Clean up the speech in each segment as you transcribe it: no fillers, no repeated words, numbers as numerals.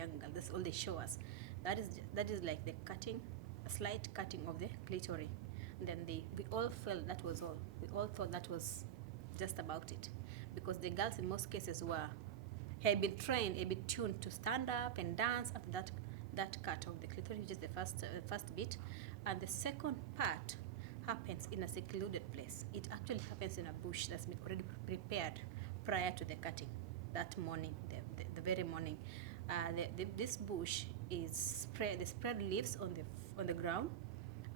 young girl. That's all they show us. That is like the cutting, a slight cutting of the clitoris. And then we all felt that was all. We all thought that was just about it, because the girls in most cases had been trained, had been tuned to stand up and dance after that cut of the clitoris, which is the first bit, and the second part happens in a secluded place. It actually happens in a bush that's been already prepared prior to the cutting that morning, the very morning. This bush is spread. They spread leaves on the ground,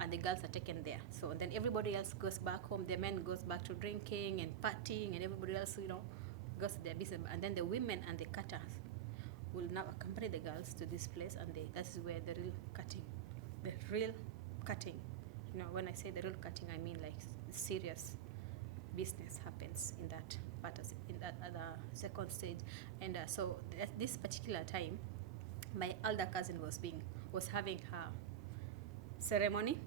and the girls are taken there. So then everybody else goes back home. The men goes back to drinking and partying, and everybody else, goes to their business. And then the women and the cutters will now accompany the girls to this place, and that's where the real cutting. When I say the real cutting, I mean like serious business happens in that part, in that other second stage. And so at this particular time, my elder cousin was having her ceremony.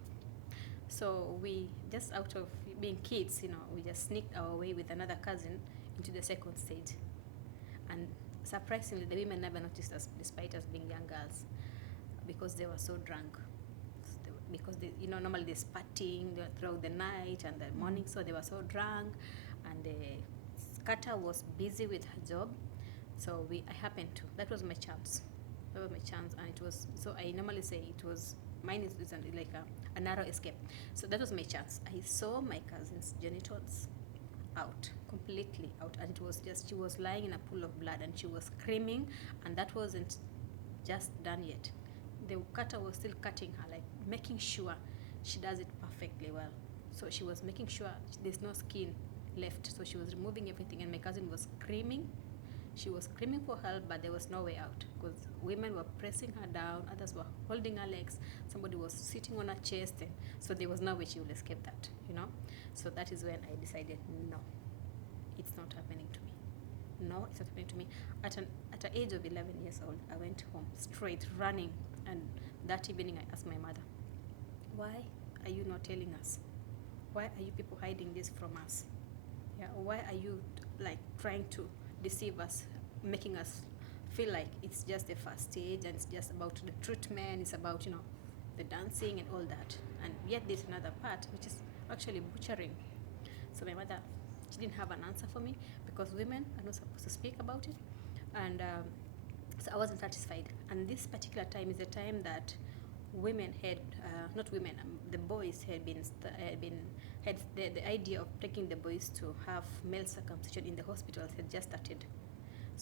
So we, just out of being kids, we just sneaked our way with another cousin into the second stage. And surprisingly, the women never noticed us, despite us being young girls, because they were so drunk. Because normally they're partying throughout the night and the morning, so they were so drunk, and the cutter was busy with her job. So I happened to. That was my chance. And it was. So I normally say it was mine is like a narrow escape. So that was my chance. I saw my cousin's genitals out, completely out, and it was just, she was lying in a pool of blood and she was screaming, and that wasn't just done yet. The cutter was still cutting her, like making sure she does it perfectly well. So she was making sure there's no skin left. So she was removing everything, and my cousin was screaming. She was screaming for help, but there was no way out, because women were pressing her down, others were holding her legs, somebody was sitting on her chest, and so there was no way she would escape that, So that is when I decided, no, it's not happening to me. No, it's not happening to me. At the age of 11 years old, I went home straight running, and that evening I asked my mother, why are you not telling us? Why are you people hiding this from us? Yeah, why are you like trying to deceive us, making us feel like it's just the first stage and it's just about the treatment, it's about the dancing and all that, and yet there's another part which is actually butchering. So my mother, she didn't have an answer for me, because women are not supposed to speak about it, and so I wasn't satisfied. And this particular time is the time that women had, not women, the boys had the idea of taking the boys to have male circumcision in the hospitals had just started.